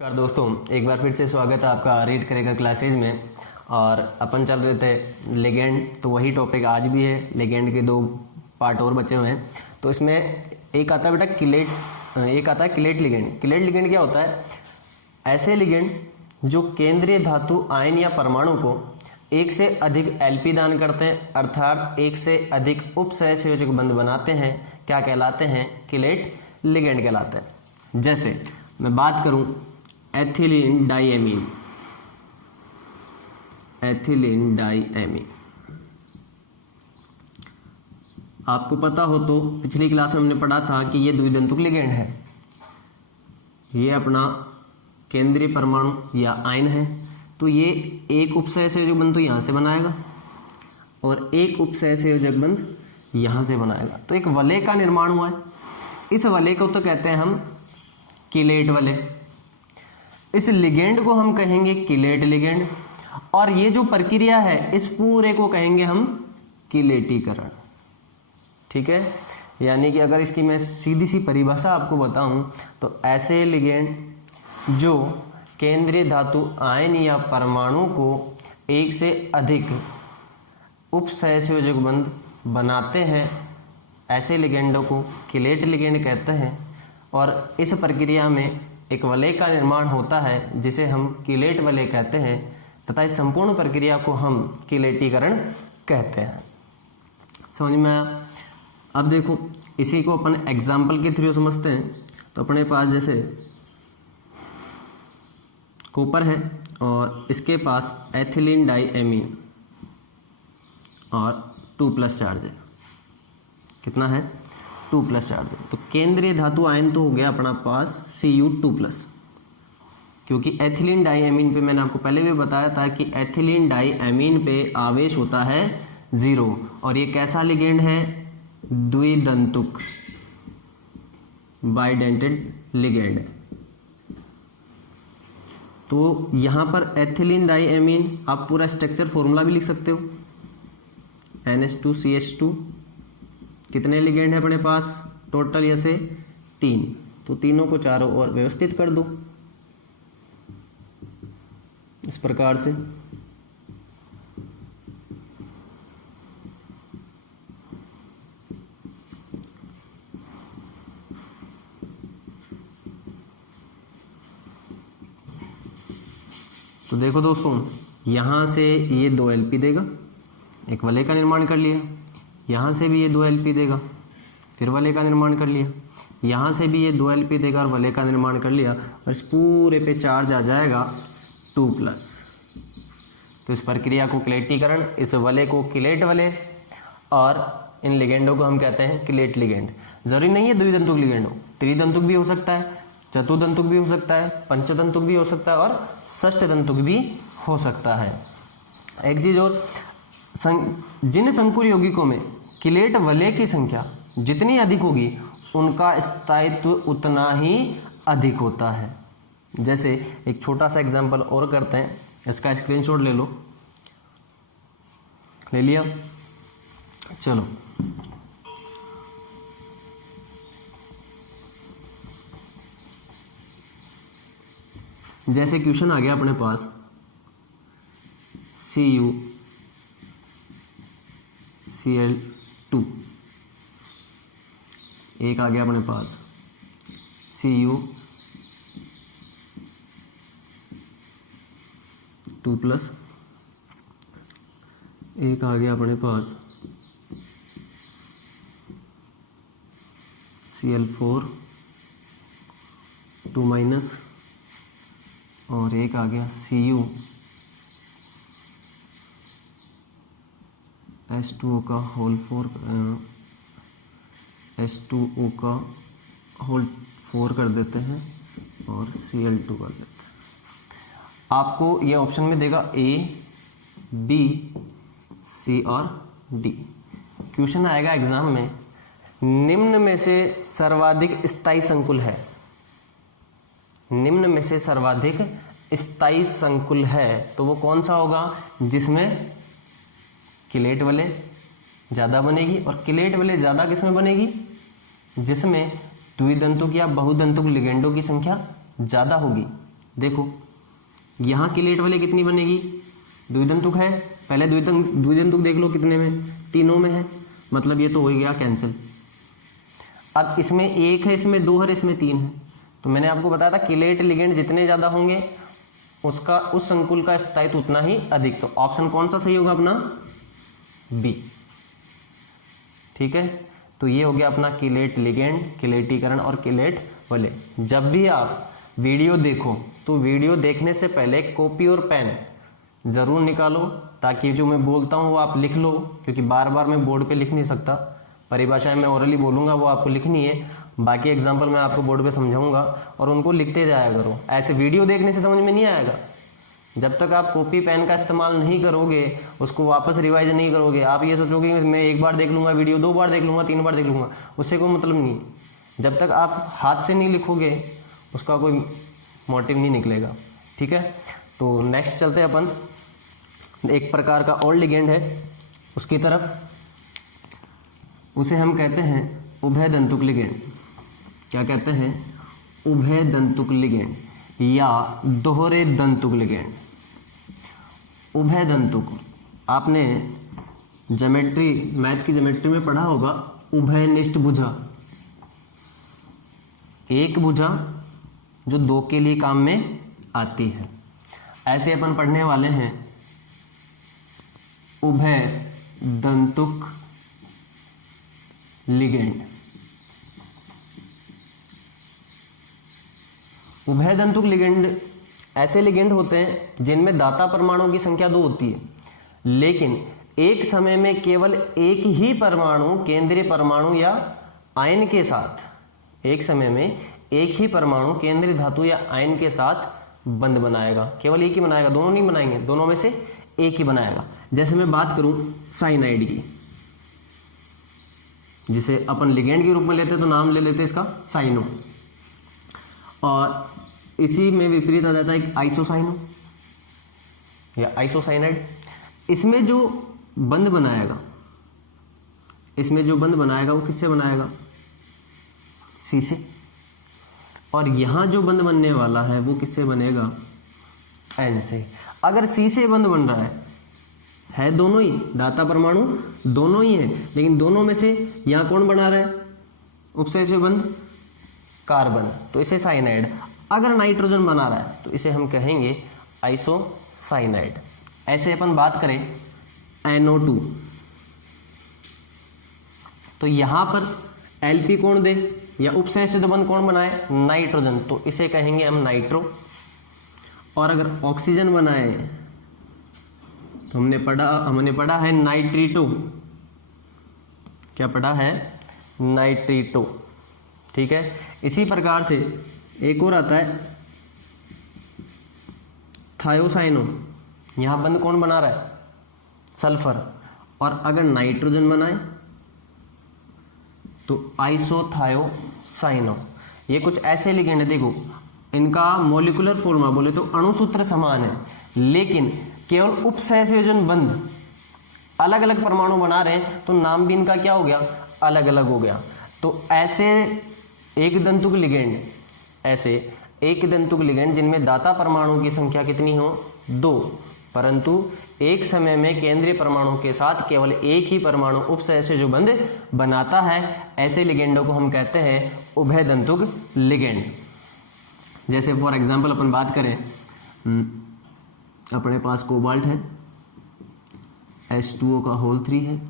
नमस्कार दोस्तों, एक बार फिर से स्वागत है आपका रीड करेगा क्लासेज में। और अपन चल रहे थे लेगेंड, तो वही टॉपिक आज भी है। लेगेंड के 2 पार्ट और बचे हुए हैं। तो इसमें एक आता है बेटा किलेट, एक आता है किलेट लिगेंड। किलेट लिगेंड क्या होता है? ऐसे लिगेंड जो केंद्रीय धातु आयन या परमाणु को एक से अधिक एलपी दान करते हैं, अर्थात एक से अधिक उप सहसंयोजक बंध बनाते हैं, क्या कहलाते हैं? किलेट लिगेंड कहलाते हैं। जैसे मैं बात करूं एथिलीन डाइएमीन, एथिलीन डाइएमीन आपको पता हो तो पिछली क्लास में हमने पढ़ा था कि ये द्विदंतुक लिगेंड है। ये अपना केंद्रीय परमाणु या आयन है, तो ये एक उपसहसंयोजक बंध तो यहां से बनाएगा और एक उपसहसंयोजक बंध यहां से बनाएगा, तो एक वलय का निर्माण हुआ है। इस वलय को तो कहते हैं हम किलेट वलय। इस लिगेंड को हम कहेंगे किलेट लिगेंड, और ये जो प्रक्रिया है इस पूरे को कहेंगे हम किलेटीकरण। ठीक है, यानी कि अगर इसकी मैं सीधी सी परिभाषा आपको बताऊं तो ऐसे लिगेंड जो केंद्रीय धातु आयन या परमाणु को एक से अधिक उप सहसंयोजक बंध बनाते हैं, ऐसे लिगेंडों को किलेट लिगेंड कहते हैं। और इस प्रक्रिया में एक वलय का निर्माण होता है जिसे हम किलेट वलय कहते हैं, तथा इस संपूर्ण प्रक्रिया को हम किलेटीकरण कहते हैं। समझ में आया? अब देखो, इसी को अपन एग्जाम्पल के थ्रू समझते हैं। तो अपने पास जैसे कॉपर है और इसके पास एथिलीन डाइएमीन और 2+ चार्ज है। कितना है? 2+ चार्ज है। तो केंद्रीय धातु आयन तो हो गया अपना पास Cu2+, क्योंकि एथिलीन डाइएमीन पे मैंने आपको पहले भी बताया था कि एथिलीन डाइएमीन पे आवेश होता है 0, और ये कैसा लिगेंड है? द्विदंतुक, बाइडेंटेड लिगेंड। तो यहां पर एथिलीन डाइएमीन आप पूरा स्ट्रक्चर फॉर्मूला भी लिख सकते हो, NH2CH2। कितने लिगेंड है अपने पास टोटल? ऐसे 3, तो तीनों को चारों ओर व्यवस्थित कर दो इस प्रकार से। तो देखो दोस्तों, यहां से ये 2 एलपी देगा, एक वलय का निर्माण कर लिया। यहां से भी ये 2 एलपी देगा, फिर वलय का निर्माण कर लिया। यहां से भी ये 2 एलपी देगा और वलय का निर्माण कर लिया, और इस पूरे पे चार्ज आ जाएगा 2+। तो इस प्रक्रिया को किलेटीकरण, इस वलय को किलेट वलय, और इन लिगेंडों को हम कहते हैं किलेट लिगेंड। जरूरी नहीं है द्विदंतुक लिगेंड हो, त्रिदंतुक भी हो सकता है, चतुर्दंतुक भी हो सकता है, पंचदंतुक भी हो सकता है और षष्ठदंतुक भी हो सकता है। एक चीज और, जिन संकुल यौगिकों में किलेट वलय की संख्या जितनी अधिक होगी उनका स्थायित्व उतना ही अधिक होता है। जैसे एक छोटा सा एग्जांपल और करते हैं, इसका स्क्रीनशॉट ले लो। ले लिया? चलो, जैसे क्वेश्चन आ गया अपने पास CuCl2, एक आ गया अपने पास Cu2+, एक आ गया अपने पास Cl4 2-, और एक आ गया Cu H2O का होल 4 कर देते हैं और Cl2 कर देते हैं। आपको ये ऑप्शन में देगा A, B, C और D। क्वेश्चन आएगा एग्जाम में, निम्न में से सर्वाधिक स्थायी संकुल है, निम्न में से सर्वाधिक स्थायी संकुल है, तो वो कौन सा होगा? जिसमें किलेट वलय ज्यादा बनेगी, और किलेट वलय ज्यादा किसमें बनेगी? जिसमें द्विदंतुक या बहुदंतुक लिगेंडों की संख्या ज्यादा होगी। देखो यहाँ किलेट वाले कितनी बनेगी, द्विदंतुक है, पहले द्विदंतुक देख लो कितने में, तीनों में है, मतलब ये तो हो गया कैंसिल। अब इसमें एक है, इसमें दो है, इसमें तीन है, तो मैंने आपको बताया था किलेट लिगेंड जितने ज़्यादा होंगे उसका उस संकुल का स्थायित्व उतना ही अधिक। तो ऑप्शन कौन सा सही होगा अपना, बी। ठीक है, तो ये हो गया अपना किलेट लिगेंड, किलेटीकरण और किलेट वाले। जब भी आप वीडियो देखो तो वीडियो देखने से पहले कॉपी और पेन जरूर निकालो, ताकि जो मैं बोलता हूँ वो आप लिख लो, क्योंकि बार बार मैं बोर्ड पे लिख नहीं सकता। परिभाषाएं मैं ओरली बोलूंगा वो आपको लिखनी है, बाकी एग्जाम्पल मैं आपको बोर्ड पे समझाऊंगा और उनको लिखते जाया करो। ऐसे वीडियो देखने से समझ में नहीं आएगा। जब तक आप कॉपी पेन का इस्तेमाल नहीं करोगे, उसको वापस रिवाइज नहीं करोगे, आप ये सोचोगे मैं एक बार देख लूंगा वीडियो, 2 बार देख लूंगा, 3 बार देख लूंगा, उससे कोई मतलब नहीं। जब तक आप हाथ से नहीं लिखोगे उसका कोई मोटिव नहीं निकलेगा। ठीक है, तो नेक्स्ट चलते हैं अपन, एक प्रकार का और लिगेंड है उसकी तरफ, उसे हम कहते हैं उभय दंतुक लिगेंड। क्या कहते हैं, उभय दंतुक लिगेंड या दोहरे दंतुक लिगेंड। उभय दंतुक आपने ज्योमेट्री, मैथ की ज्योमेट्री में पढ़ा होगा, उभयनिष्ठ भुजा, एक भुजा जो दो के लिए काम में आती है। ऐसे अपन पढ़ने वाले हैं उभय दंतुक लिगेंड। उभय दंतुक लिगेंड ऐसे लिगेंड होते हैं जिनमें दाता परमाणुओं की संख्या 2 होती है, लेकिन एक समय में केवल एक ही परमाणु केंद्रीय परमाणु या आयन के साथ, एक समय में एक ही परमाणु केंद्रीय धातु या आयन के साथ बंध बनाएगा। केवल एक ही बनाएगा, दोनों नहीं बनाएंगे, दोनों में से एक ही बनाएगा। जैसे मैं बात करूं साइनाइड की, जिसे अपन लिगेंड के रूप में लेते हैं तो नाम ले लेते हैं इसका साइनो, और इसी में विपरीत आ जाता है एक आइसोसाइनो या आइसोसाइनाइड। इसमें जो बंध बनाएगा, इसमें जो बंध बनाएगा वो किससे बनाएगा, सी से, और यहां जो बंध बनने वाला है वो किससे बनेगा, एन से। अगर सी से बंध बन रहा है दोनों ही, दाता परमाणु दोनों ही है, लेकिन दोनों में से यहां कौन बना रहा है उपसहसर्य बंध, कार्बन, तो इसे साइनाइड। अगर नाइट्रोजन बना रहा है तो इसे हम कहेंगे आइसोसाइनाइड। ऐसे अपन बात करें NO2, तो यहां पर एलपी कौन दे या उपसहसर्य बंध कौन बनाए, नाइट्रोजन, तो इसे कहेंगे हम नाइट्रो। और अगर ऑक्सीजन बनाए तो हमने पढ़ा है नाइट्रीटो। क्या पढ़ा है, नाइट्रीटो। ठीक है, इसी प्रकार से एक और आता है थायोसाइनो, यहां बंध कौन बना रहा है, सल्फर। और अगर नाइट्रोजन बनाए तो आइसोथायोसाइनो। ये कुछ ऐसे लिगेंड है, देखो इनका मॉलिक्यूलर फॉर्मूला बोले तो अणुसूत्र समान है, लेकिन केवल उपसहसंयोजन बंध अलग अलग परमाणु बना रहे हैं, तो नाम भी इनका क्या हो गया, अलग अलग हो गया। तो ऐसे एक दंतुक लिगेंड, ऐसे एक दंतुक लिगेंड जिनमें दाता परमाणु की संख्या कितनी हो, 2, परंतु एक समय में केंद्रीय परमाणु के साथ केवल एक ही परमाणु उपसहसर्य जो बंध बनाता है, ऐसे लिगेंडों को हम कहते हैं उभय दंतुक लिगेंड। जैसे फॉर एग्जांपल अपन बात करें, अपने पास कोबाल्ट है, H2O का होल 3 है,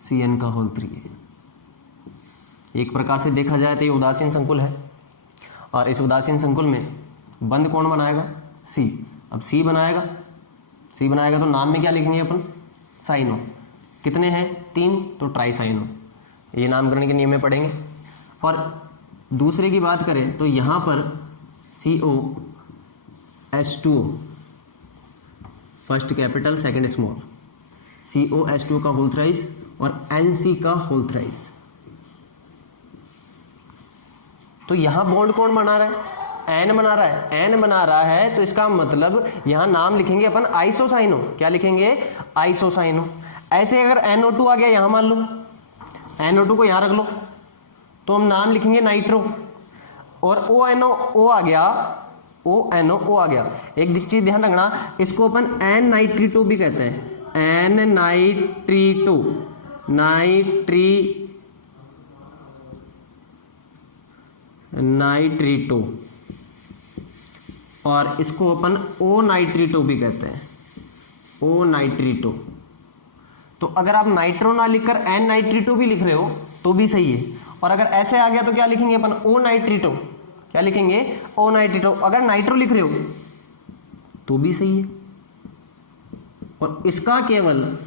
Cn का होल 3 है। एक प्रकार से देखा जाए तो ये उदासीन संकुल है, और इस उदासीन संकुल में बंध कौन बनाएगा, C। अब C बनाएगा तो नाम में क्या लिखेंगे अपन, साइनो। कितने हैं, 3, तो ट्राइसाइनो। ये नामकरण के नियम में पढ़ेंगे। और दूसरे की बात करें तो यहां पर COH2O, first capital second small, COH2O का होल थ्राइस और NC का होल थ्राइस। तो यहां बॉन्ड कौन बना रहा है, N बना रहा है। N बना रहा है तो इसका मतलब यहां नाम लिखेंगे अपन आइसोसाइनो। क्या लिखेंगे, आइसोसाइनो। ऐसे अगर NO2 आ गया यहां, मान लो NO2 को यहां रख लो, तो हम नाम लिखेंगे नाइट्रो। और ONO आ गया ONO आ गया। एक चीज ध्यान रखना, इसको अपन एन नाइट्रीटो भी कहते हैं, एन नाइट्रीटो, नाइट्रीटो, और इसको अपन ओ नाइट्रीटो भी कहते हैं, ओ नाइट्रीटो। तो अगर आप नाइट्रो ना लिखकर एन नाइट्रीटो भी लिख रहे हो तो भी सही है, और अगर ऐसे आ गया तो क्या लिखेंगे अपन, ओ नाइट्रीटो, क्या लिखेंगे, ओ नाइट्रीटो। अगर नाइट्रो लिख रहे हो तो भी सही है, और इसका केवल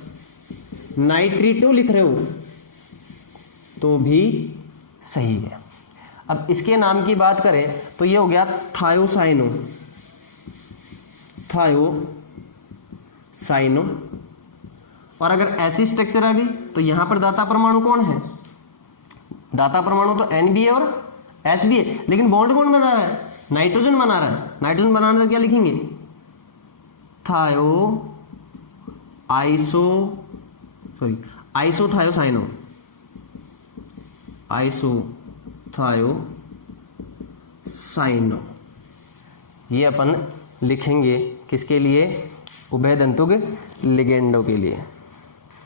नाइट्रीटो लिख रहे हो तो भी सही है। अब इसके नाम की बात करें तो ये हो गया थायोसाइनो, थायोसाइनो। और अगर ऐसी स्ट्रक्चर आ गई तो यहां पर दाता परमाणु कौन है, दाता परमाणु तो एन भी है और एस भी है, लेकिन बॉन्ड कौन बना रहा है, नाइट्रोजन बना रहा है। नाइट्रोजन बनाने तो क्या लिखेंगे, आइसोथायोसाइनो, आइसोथायोसाइनो। ये अपन लिखेंगे किसके लिए, उभयदंतुक लिगेंडो के लिए,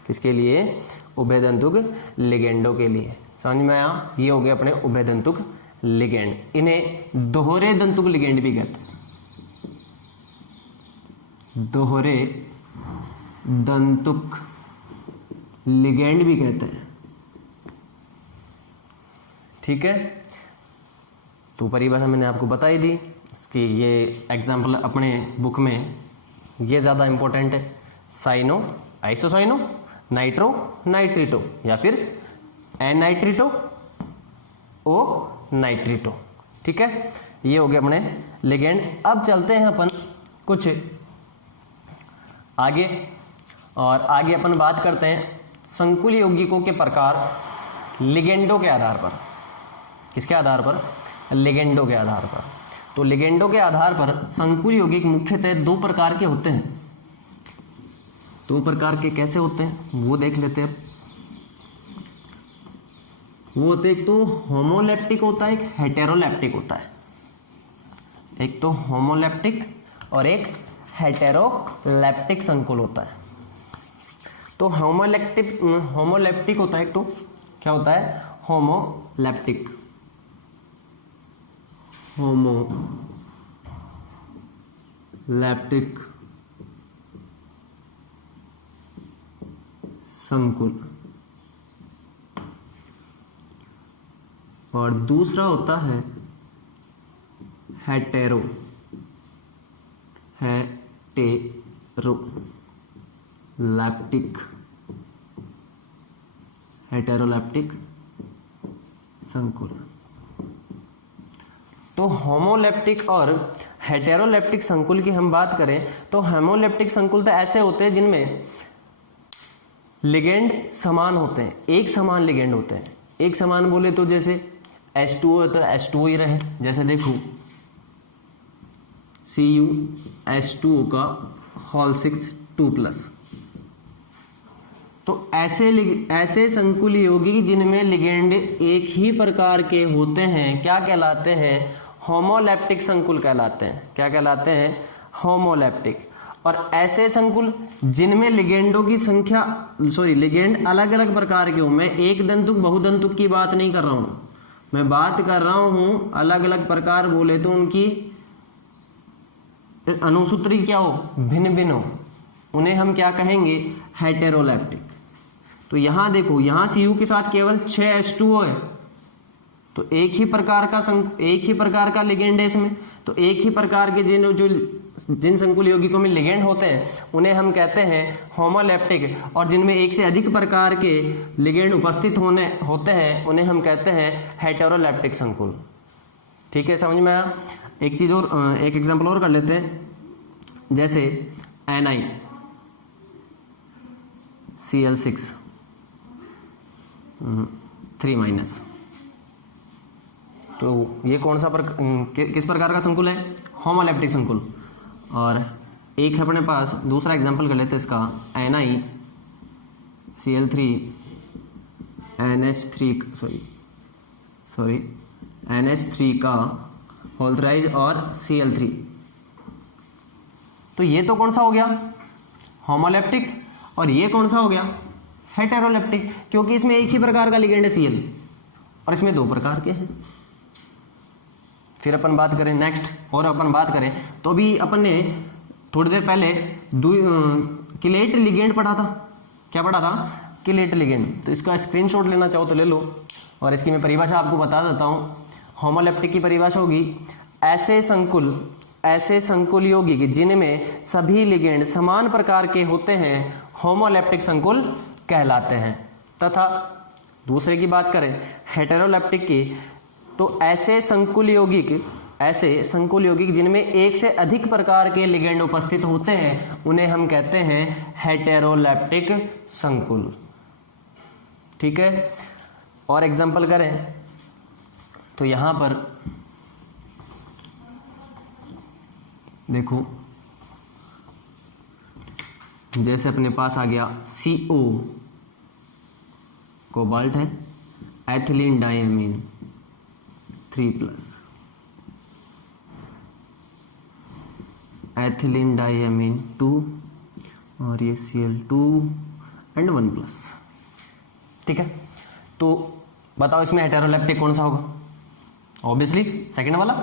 किसके लिए, उभयदंतुक लिगेंडो के लिए। समझ में आया, ये हो गए अपने उभयदंतुक लिगेंड। इन्हें दोहरे दंतुक लिगेंड भी कहते हैं, दोहरे दंतुक लिगेंड भी कहते हैं, ठीक है। तो परिभाषा मैंने आपको बता ही दी, इसकी ये एग्जाम्पल अपने बुक में ये ज़्यादा इंपॉर्टेंट है, साइनो, आइसोसाइनो, नाइट्रो, नाइट्रीटो, या फिर एन नाइट्रीटो, ओ नाइट्रीटो, ठीक है। ये हो गया अपने लिगेंड। अब चलते हैं अपन कुछ आगे, और आगे अपन बात करते हैं संकुल यौगिकों के प्रकार लिगेंडो के आधार पर। किसके आधार पर, लिगेंडो के आधार पर। तो लिगेंडो के आधार पर संकुल यौगिक मुख्यतः दो प्रकार के होते हैं। दो प्रकार के कैसे होते हैं वो देख लेते हैं। वो होते, एक तो होमोलेप्टिक होता है, एक हेटेरोलेप्टिक होता है। एक तो होमोलेप्टिक और एक हेटेरोलेप्टिक संकुल होता है। तो होमोलेप्टिक होता है, एक तो क्या होता है, होमोलेप्टिक, होमोलेप्टिक संकुल, और दूसरा होता है हेटेरोलेप्टिक संकुल। तो होमोलेप्टिक और हेटेरोलेप्टिक संकुल की हम बात करें तो होमोलेप्टिक संकुल तो ऐसे होते हैं जिनमें लिगेंड समान होते हैं, एक समान लिगेंड होते हैं। एक समान बोले तो जैसे H2O है तो H2O ही रहे, जैसे देखो CuH2O का होल 6 2+। तो ऐसे संकुल यौगिक जिनमें लिगेंड एक ही प्रकार के होते हैं क्या कहलाते हैं, होमोलेप्टिक संकुल कहलाते हैं। क्या कहलाते हैं, होमोलेप्टिक। और ऐसे संकुल जिनमें लिगेंडों की संख्या लिगेंड अलग अलग प्रकार के हो। मैं एक दंतुक बहुदंतुक की बात नहीं कर रहा हूं, मैं बात कर रहा हूं अलग अलग प्रकार बोले तो उनकी अनुसूत्री क्या हो, भिन्न भिन्न हो, उन्हें हम क्या कहेंगे, हेटेरोलेप्टिक। तो यहां देखो, यहां Cu के साथ केवल 6 H2O है, तो एक ही प्रकार का लिगेंड है इसमें। तो एक ही प्रकार के जिन संकुल यौगिकों में लिगेंड होते हैं उन्हें हम कहते हैं होमोलेप्टिक, और जिनमें एक से अधिक प्रकार के लिगेंड उपस्थित होते हैं उन्हें हम कहते हैं हेटेरोलेप्टिक संकुल। ठीक है, समझ में आया। एक चीज और, एक एग्जांपल और कर लेते हैं, जैसे NiCl6 3-। तो ये कौन सा किस प्रकार का संकुल है, होमोलेप्टिक संकुल। और एक है अपने पास, दूसरा एग्जांपल कर लेते हैं इसका, NiCl3 NH3 का होल्थराइज और Cl3। तो ये तो कौन सा हो गया, होमोलैप्टिक, और ये कौन सा हो गया, हेटेरोलैप्टिक, क्योंकि इसमें एक ही प्रकार का लिगेंड है Cl और इसमें दो प्रकार के हैं। फिर अपन बात करें नेक्स्ट, और अपन बात करें तो अभी अपन ने थोड़ी देर पहले किलेट लिगेंड पढ़ा था। क्या पढ़ा था, किलेट लिगेंड। तो इसका स्क्रीनशॉट लेना चाहो तो ले लो, और इसकी मैं परिभाषा आपको बता देता हूँ। होमोलैप्टिक की परिभाषा होगी ऐसे संकुल यौगिक जिनमें सभी लिगेंड समान प्रकार के होते हैं होमोलैप्टिक संकुल कहलाते हैं। तथा दूसरे की बात करें हेटेरोलैप्टिक की, तो ऐसे संकुल यौगिक जिनमें एक से अधिक प्रकार के लिगेंड उपस्थित होते हैं उन्हें हम कहते हैं हेटेरोलैप्टिक संकुल। ठीक है, और एग्जांपल करें तो यहां पर देखो, जैसे अपने पास आ गया CO कोबाल्ट है, एथिलीन डाइअमीन 3+, एथिलीन डाइअमीन 2, और ये Cl2 एंड 1+। ठीक है, तो बताओ इसमें हेटेरोलैप्टिक कौन सा होगा, ऑब्वियसली सेकंड वाला,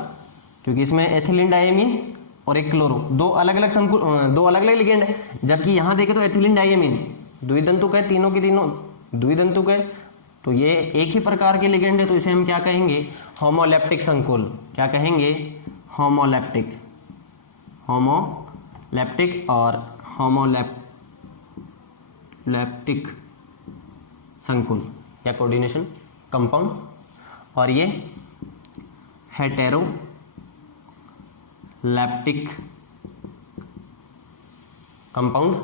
क्योंकि इसमें एथिलीन डाइअमीन और एक क्लोरो, दो अलग अलग लिगेंड है। जबकि यहां देखें तो एथिलीन डाइअमीन द्विदंतुक है, तीनों के तीनों द्विदंतुक है, तो ये एक ही प्रकार के लिगेंड है, तो इसे हम क्या कहेंगे, होमोलैप्टिक संकुल। क्या कहेंगे, होमोलैप्टिक और होमोलैप्टिक संकुल या कोऑर्डिनेशन कंपाउंड, और ये हेटेरोलैप्टिक कंपाउंड